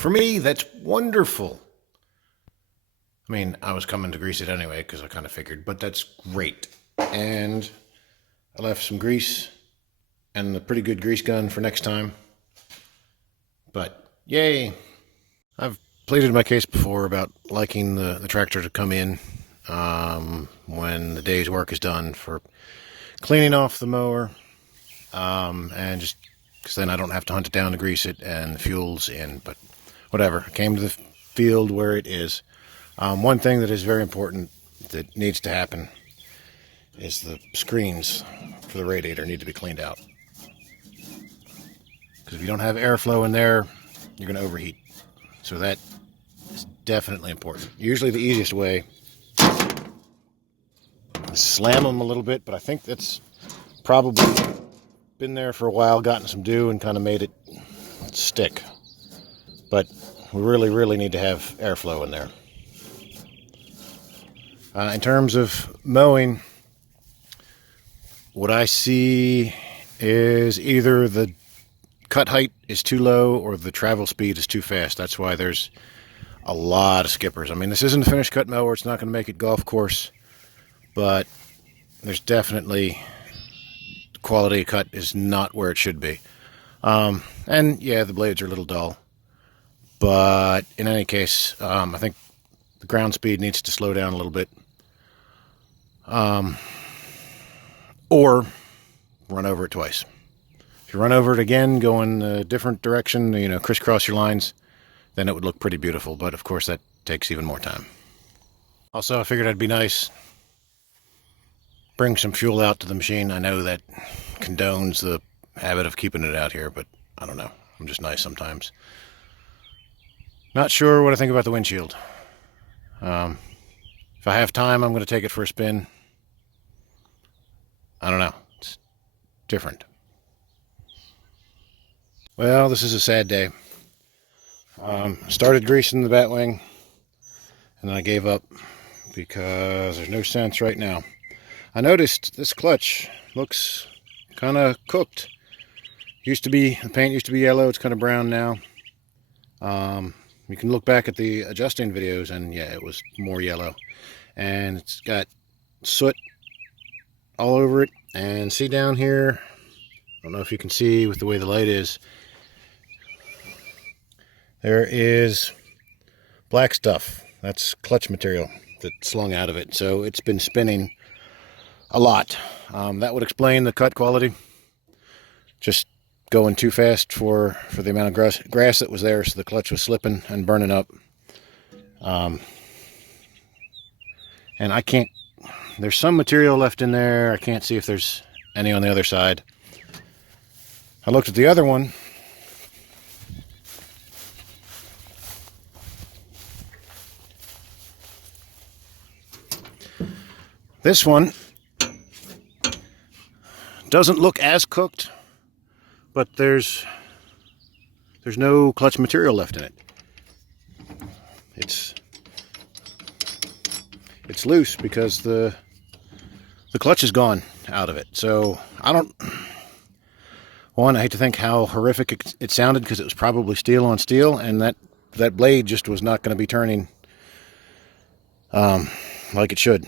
For me, that's wonderful. I mean, I was coming to grease it anyway because I kind of figured, but that's great. And I left some grease and a pretty good grease gun for next time. But yay! I've pleaded my case before about liking the tractor to come in when the day's work is done for cleaning off the mower, and just because then I don't have to hunt it down to grease it and the fuel's in. But whatever, I came to the field where it is. One thing that is very important that needs to happen is the screens for the radiator need to be cleaned out. Because if you don't have airflow in there, you're going to overheat. So that is definitely important. Usually the easiest way is slam them a little bit, but I think that's probably been there for a while, gotten some dew, and kind of made it stick. But we really need to have airflow in there. In terms of mowing, what I see is either the cut height is too low or the travel speed is too fast. That's why there's a lot of skippers. I mean, this isn't a finished cut mower. It's not going to make it golf course, but there's definitely quality of cut is not where it should be. And yeah, the blades are a little dull, but in any case, I think the ground speed needs to slow down a little bit. Or run over it twice. If you run over it again, go in a different direction, crisscross your lines, then it would look pretty beautiful. But of course, that takes even more time. Also, I figured I'd be nice, bring some fuel out to the machine. I know that condones the habit of keeping it out here, but I don't know. I'm just nice sometimes. Not sure what I think about the windshield. If I have time, I'm going to take it for a spin. I don't know. It's different. Well, this is a sad day. Started greasing the Batwing, and then I gave up because there's no sense right now. I noticed this clutch looks kind of cooked. The paint used to be yellow. It's kind of brown now. You can look back at the adjusting videos, and yeah, it was more yellow. And it's got soot all over it. And see down here, I don't know if you can see with the way the light is, there is black stuff. That's clutch material that slung out of it. So it's been spinning a lot. That would explain the cut quality. Just going too fast for the amount of grass that was there, so the clutch was slipping and burning up. And I can't, there's some material left in there. I can't see if there's any on the other side. I looked at the other one. This one doesn't look as cooked, but there's no clutch material left in it. It's loose because the clutch is gone out of it. So I hate to think how horrific it sounded, because it was probably steel on steel, and that blade just was not going to be turning like it should.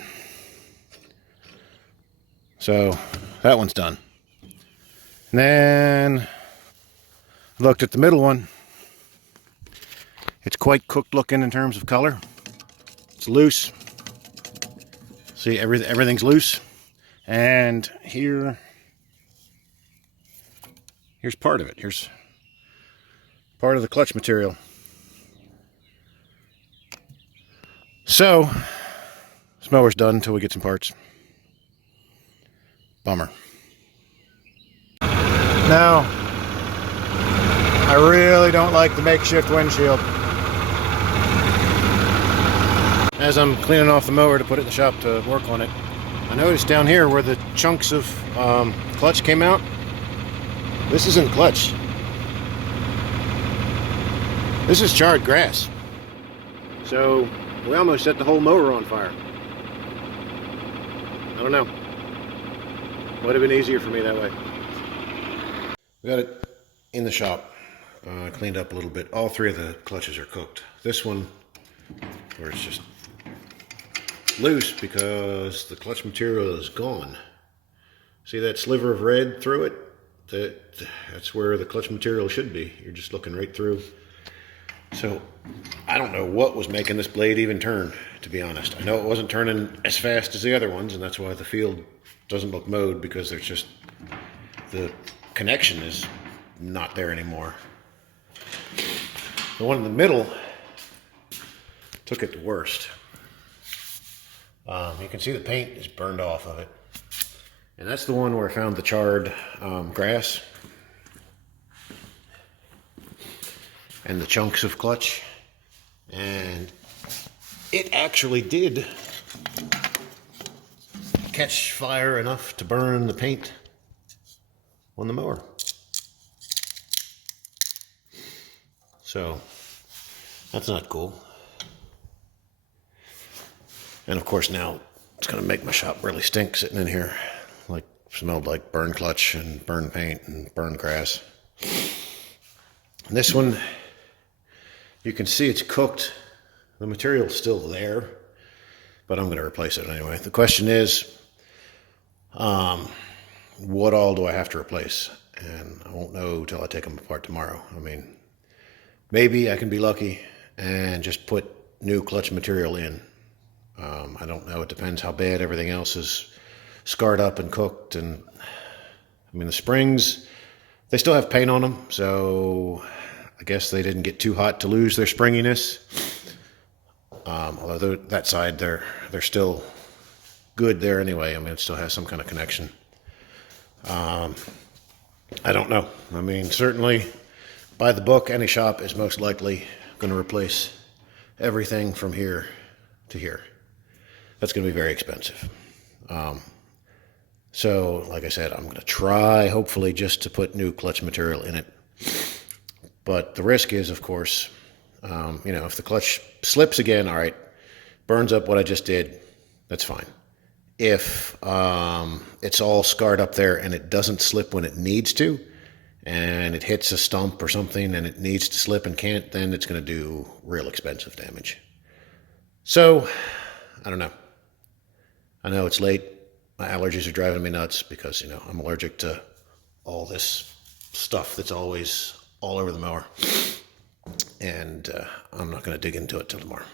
So that one's done. And then I looked at the middle one. It's quite cooked looking in terms of color. It's loose. See, everything's loose. And here's part of it. Here's part of the clutch material. So this mower's done until we get some parts. Bummer. Now, I really don't like the makeshift windshield. As I'm cleaning off the mower to put it in the shop to work on it, I noticed down here where the chunks of clutch came out, this isn't clutch. This is charred grass. So we almost set the whole mower on fire. I don't know. Would have been easier for me that way. We got it in the shop. cleaned up a little bit. All three of the clutches are cooked. This one, where it's just loose because the clutch material is gone. See that sliver of red through it? That's where the clutch material should be. You're just looking right through. So I don't know what was making this blade even turn, to be honest. I know it wasn't turning as fast as the other ones, and that's why the field doesn't look mowed, because there's just, the connection is not there anymore. The one in the middle took it the worst. You can see the paint is burned off of it. And that's the one where I found the charred grass and the chunks of clutch. And it actually did catch fire enough to burn the paint on the mower. So that's not cool. And of course now it's going to make my shop really stink sitting in here. Like, smelled like burned clutch and burned paint and burned grass. And this one, you can see it's cooked. The material's still there, but I'm going to replace it anyway. The question is, what all do I have to replace? And I won't know till I take them apart tomorrow. I mean, maybe I can be lucky and just put new clutch material in. I don't know. It depends how bad everything else is scarred up and cooked. And I mean, the springs, they still have paint on them, so I guess they didn't get too hot to lose their springiness. Although that side, they're still good there anyway. I mean, it still has some kind of connection. I don't know. I mean, certainly by the book, any shop is most likely going to replace everything from here to here. That's going to be very expensive. So, like I said, I'm going to try, hopefully, just to put new clutch material in it. But the risk is, of course, if the clutch slips again, all right, burns up what I just did, that's fine. If it's all scarred up there and it doesn't slip when it needs to, and it hits a stump or something and it needs to slip and can't, then it's going to do real expensive damage. So, I don't know. I know it's late. My allergies are driving me nuts because, I'm allergic to all this stuff that's always all over the mower. And I'm not going to dig into it till tomorrow.